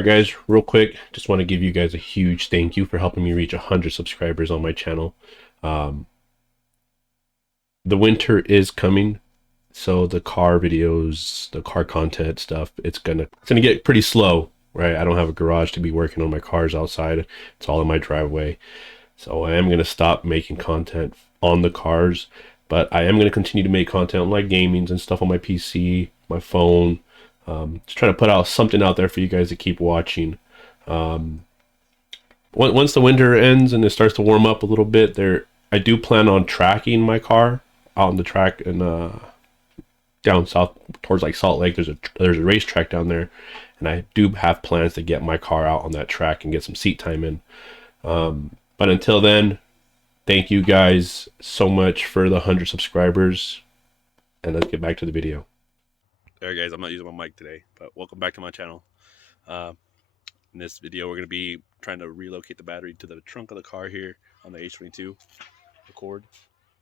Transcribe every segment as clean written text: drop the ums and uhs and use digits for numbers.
Alright guys, real quick, just want to give you guys a huge thank you for helping me reach 100 subscribers on my channel. Um, the winter is coming, so the car videos, the car content stuff, it's gonna get pretty slow, right? I don't have a garage to be working on my cars outside. It's all in my driveway. So I am gonna stop making content on the cars, but I am gonna continue to make content on like gamings and stuff on my PC, my phone. Just trying to put out something out there for you guys to keep watching. Um, once the winter ends and it starts to warm up a little bit, I do plan on tracking my car out on the track and down south towards like Salt Lake. There's a racetrack down there, and I do have plans to get my car out on that track and get some seat time in. But until then, thank you guys so much for the 100 subscribers, and let's get back to the video. Alright guys, I'm not using my mic today, but welcome back to my channel. In this video, we're going to be trying to relocate the battery to the trunk of the car here on the h22 Accord.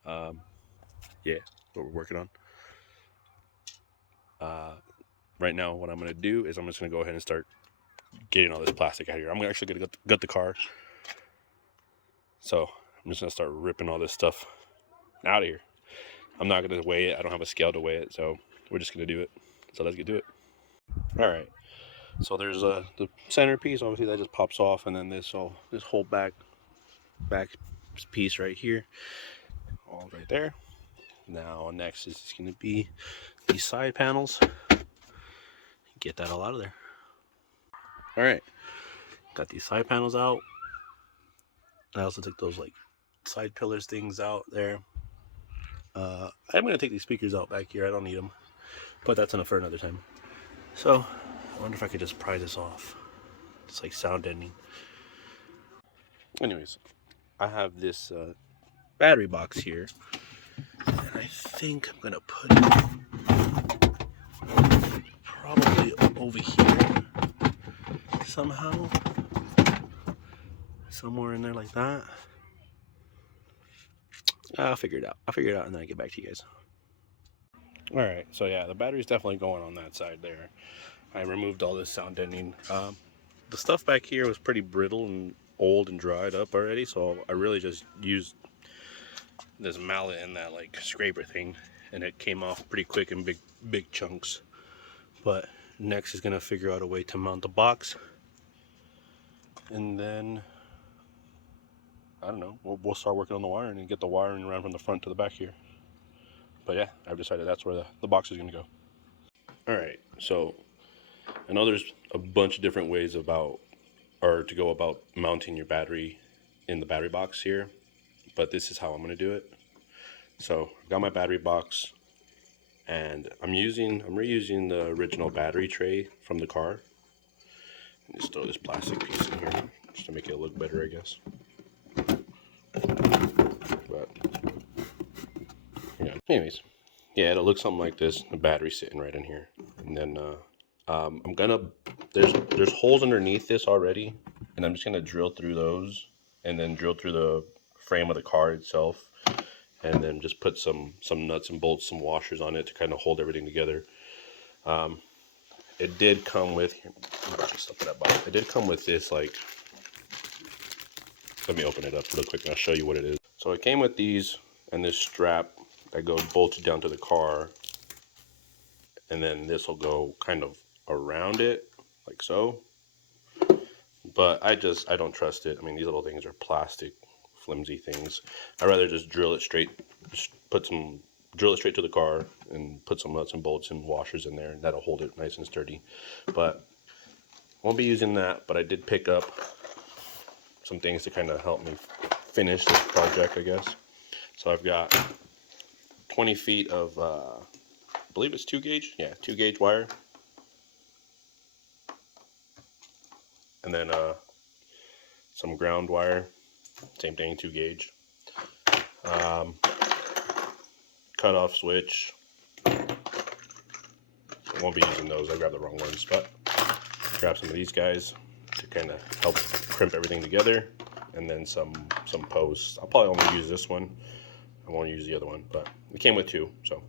Yeah, what we're working on. Right now, what I'm going to do is I'm just going to go ahead and start getting all this plastic out of here. I'm actually going to gut the car. So I'm just going to start ripping all this stuff out of here. I'm not going to weigh it. I don't have a scale to weigh it, so we're just going to do it. So let's get to it. All right. So there's the centerpiece, obviously that just pops off, and then this whole back piece right here, all right there. Now next is going to be these side panels. Get that all out of there. All right, got these side panels out. I also took those like side pillars things out there. I'm going to take these speakers out back here. I don't need them, but that's enough for another time. So I wonder if I could just pry this off. It's like sound deadening. Anyways, I have this battery box here, and I think I'm gonna put it probably over here somehow, somewhere in there like that. I'll figure it out. And then I get back to you guys. All right, so yeah, the battery's definitely going on that side there. I removed all this sound deadening. The stuff back here was pretty brittle and old and dried up already, so I really just used this mallet and that like scraper thing, and it came off pretty quick in big chunks. But next is gonna figure out a way to mount the box, and then I don't know, we'll start working on the wiring and get the wiring around from the front to the back here. But yeah, I've decided that's where the box is gonna go. All right, so I know there's a bunch of different ways to go about mounting your battery in the battery box here, but this is how I'm going to do it. So I've got my battery box, and I'm reusing the original battery tray from the car. Just throw this plastic piece in here just to make it look better, I guess. But yeah, anyways, yeah, it'll look something like this. The battery's sitting right in here, and then there's holes underneath this already, and I'm just gonna drill through those, and then drill through the frame of the car itself, and then just put some nuts and bolts, some washers on it to kind of hold everything together. It did come with, it did come with this, like, let me open it up real quick and I'll show you what it is. So it came with these and this strap that goes bolted down to the car, and then this will go kind of around it like so. But I don't trust it. I mean, these little things are plastic, flimsy things. I'd rather just drill it straight to the car and put some nuts and bolts and washers in there, and that'll hold it nice and sturdy. But won't be using that, but I did pick up some things to kind of help me finish this project, I guess. So I've got 20 feet of I believe it's 2 gauge. Yeah, 2 gauge wire. And then some ground wire, same thing, 2 gauge. Cutoff switch. I won't be using those, I grabbed the wrong ones, but grab some of these guys to kind of help crimp everything together, and then some posts. I'll probably only use this one. I won't use the other one, but it came with 2, so.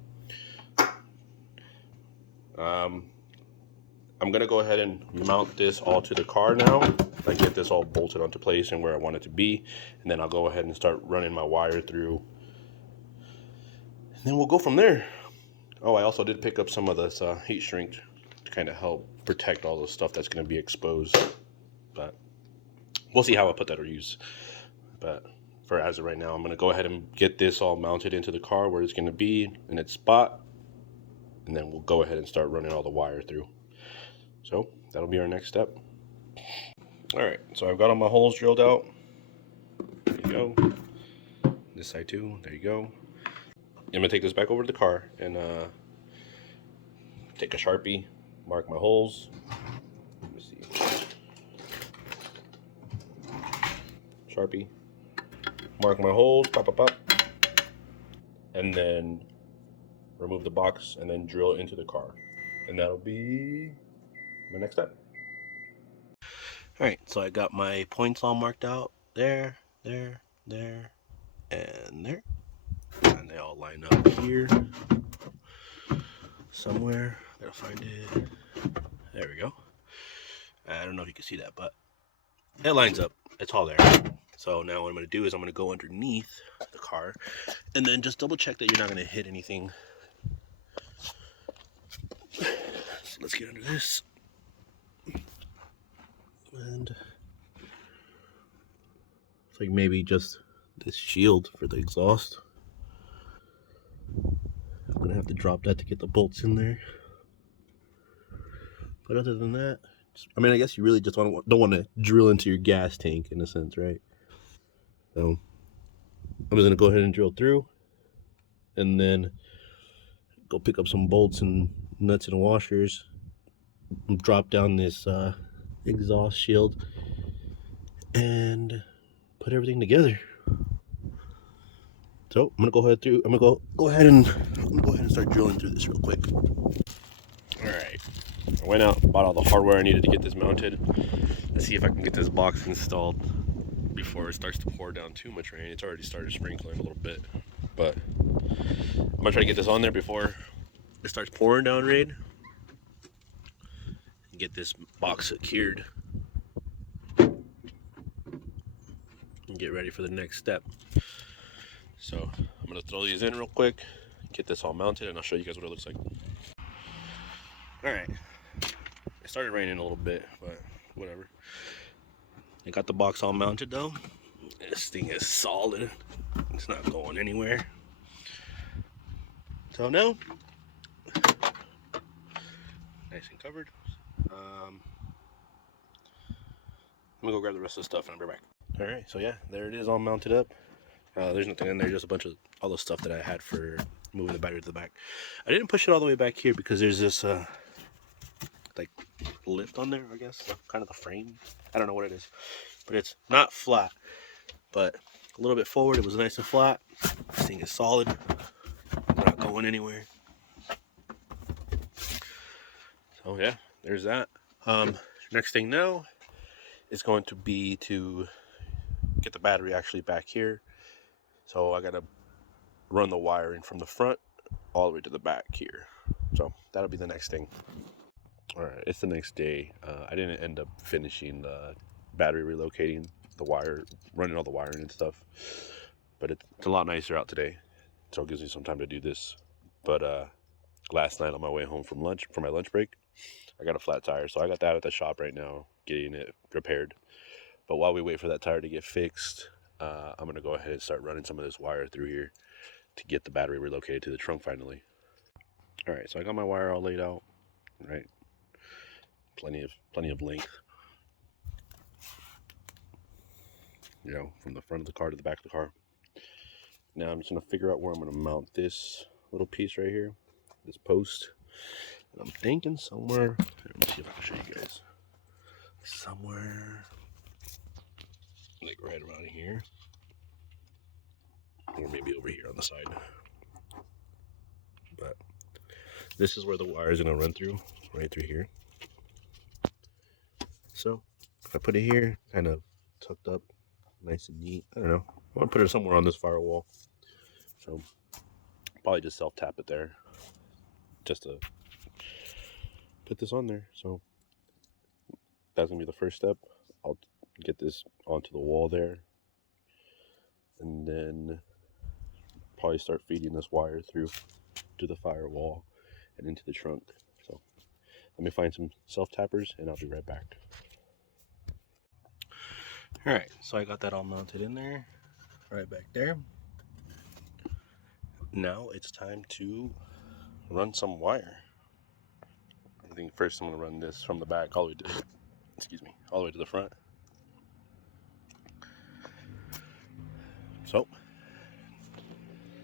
I'm gonna go ahead and mount this all to the car now. I get this all bolted onto place and where I want it to be, and then I'll go ahead and start running my wire through, and then we'll go from there. Oh, I also did pick up some of this heat shrink to kind of help protect all the stuff that's going to be exposed, but we'll see how I put that to use. But for as of right now, I'm going to go ahead and get this all mounted into the car where it's going to be in its spot, and then we'll go ahead and start running all the wire through. So that'll be our next step. All right, so I've got all my holes drilled out. There you go. This side too. There you go. I'm gonna take this back over to the car and take a Sharpie, mark my holes. Let me see. Sharpie, mark my holes, pop, pop, pop, and then remove the box and then drill it into the car. And that'll be my next step. All right, so I got my points all marked out there, there, there, and there. And they all line up here somewhere. Gotta find it. There we go. I don't know if you can see that, but it lines up. It's all there. So now what I'm going to do is I'm going to go underneath the car and then just double check that you're not going to hit anything. So let's get under this. And it's like maybe just this shield for the exhaust. I'm going to have to drop that to get the bolts in there. But other than that, I mean, I guess you really just don't want to drill into your gas tank in a sense, right? So I'm just going to go ahead and drill through and then go pick up some bolts and nuts and washers and drop down this exhaust shield and put everything together. So I'm gonna go ahead and start drilling through this real quick. All right, I went out, bought all the hardware I needed to get this mounted. Let's see if I can get this box installed before it starts to pour down too much rain. It's already started sprinkling a little bit, but I'm gonna try to get this on there before it starts pouring down rain and get this box secured and get ready for the next step. So I'm gonna throw these in real quick, get this all mounted, and I'll show you guys what it looks like. All right, it started raining a little bit, but whatever. I got the box all mounted though. This thing is solid. It's not going anywhere. So now, nice and covered. I'm gonna go grab the rest of the stuff and I'll be back. All right, so yeah, there it is all mounted up. There's nothing in there, just a bunch of all the stuff that I had for moving the battery to the back. I didn't push it all the way back here because there's this like lift on there, I guess, kind of the frame. I don't know what it is, but it's not flat, but a little bit forward it was nice and flat. This thing is solid, not going anywhere. So yeah, there's that. Next thing now is going to be to get the battery actually back here. So I gotta run the wiring from the front all the way to the back here. So that'll be the next thing. All right, it's the next day. I didn't end up finishing the battery relocating, the wire, running all the wiring and stuff. But it's a lot nicer out today, so it gives me some time to do this. But last night on my way home from lunch, for my lunch break, I got a flat tire. So I got that at the shop right now, getting it repaired. But while we wait for that tire to get fixed, I'm going to go ahead and start running some of this wire through here to get the battery relocated to the trunk finally. All right, so I got my wire all laid out, right? Plenty of length, you know, from the front of the car to the back of the car. Now I'm just going to figure out where I'm going to mount this little piece right here, this post. And I'm thinking somewhere, let me see if I can show you guys. Somewhere like right around here, or maybe over here on the side. But this is where the wire is going to run through, right through here. So if I put it here, kind of tucked up, nice and neat. I don't know. I want to put it somewhere on this firewall. So probably just self-tap it there, just to put this on there. So that's gonna be the first step. I'll get this onto the wall there, and then probably start feeding this wire through to the firewall and into the trunk. So let me find some self-tappers and I'll be right back. All right, so I got that all mounted in there, right back there. Now it's time to run some wire. I think first I'm gonna run this from the back all the way to, all the way to the front. So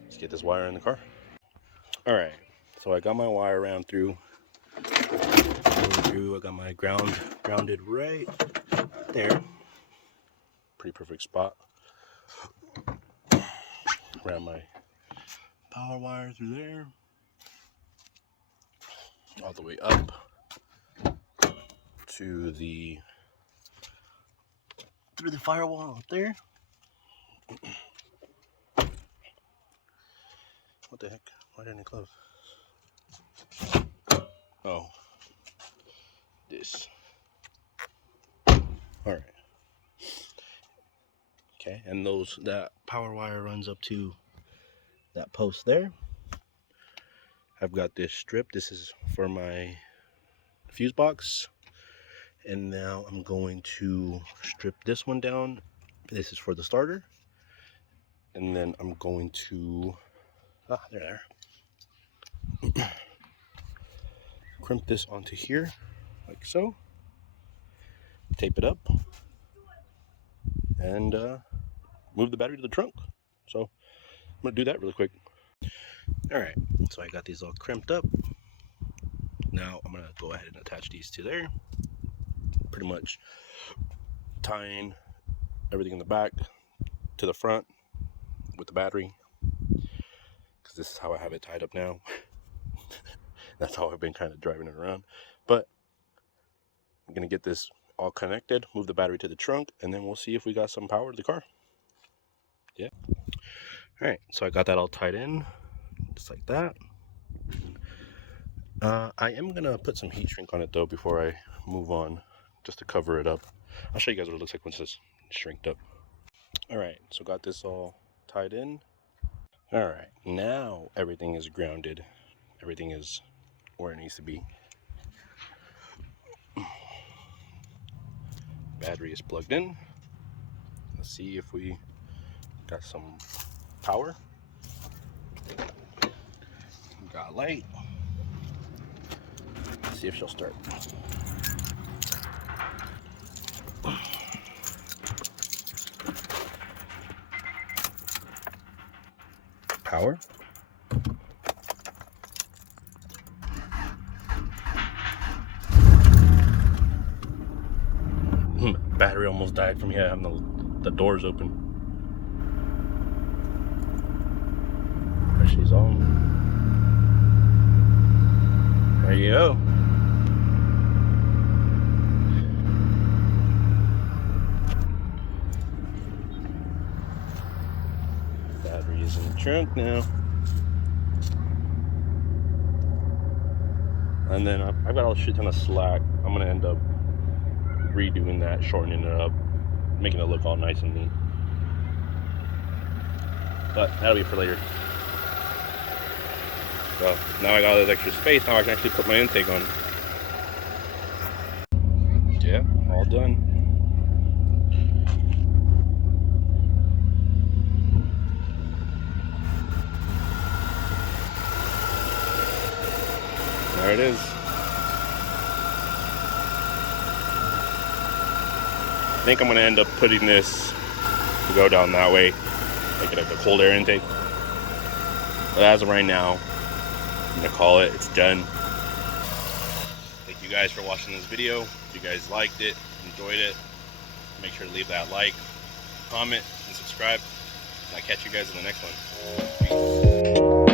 let's get this wire in the car. All right, so I got my wire ran through. I got my grounded right there. Pretty perfect spot. Ran my power wire through there, all the way up to through the firewall up there. What the heck? Why didn't it close? Oh, this. All right. Okay, and that power wire runs up to that post there. I've got this strip. This is for my fuse box. And now I'm going to strip this one down. This is for the starter. And then I'm going to, there. Crimp this onto here, like so. Tape it up. And move the battery to the trunk. So I'm gonna do that really quick. All right, so I got these all crimped up. Now I'm gonna go ahead and attach these to there. Pretty much tying everything in the back to the front with the battery, because this is how I have it tied up now. That's how I've been kind of driving it around. But I'm gonna get this all connected, move the battery to the trunk, and then we'll see if we got some power to the car. Yeah. All right, so I got that all tied in, just like that. I am gonna put some heat shrink on it though before I move on, just to cover it up. I'll show you guys what it looks like once it's shrinked up. All right, so got this all tied in. All right, now everything is grounded. Everything is where it needs to be. Battery is plugged in. Let's see if we got some power. Got light. Let's see if she'll start. Power. Battery almost died from here having the doors open. There she's on. There you go. Battery is in the trunk now. And then I've got a shit ton of slack. I'm gonna end up redoing that, shortening it up, making it look all nice and neat. But that'll be for later. So now I got all this extra space, now I can actually put my intake on. Yeah, all done. There it is. I think I'm going to end up putting this to go down that way, make it like a cold air intake. But as of right now, I'm going to call it. It's done. Thank you guys for watching this video. If you guys liked it, enjoyed it, make sure to leave that like, comment, and subscribe. And I'll catch you guys in the next one. Peace.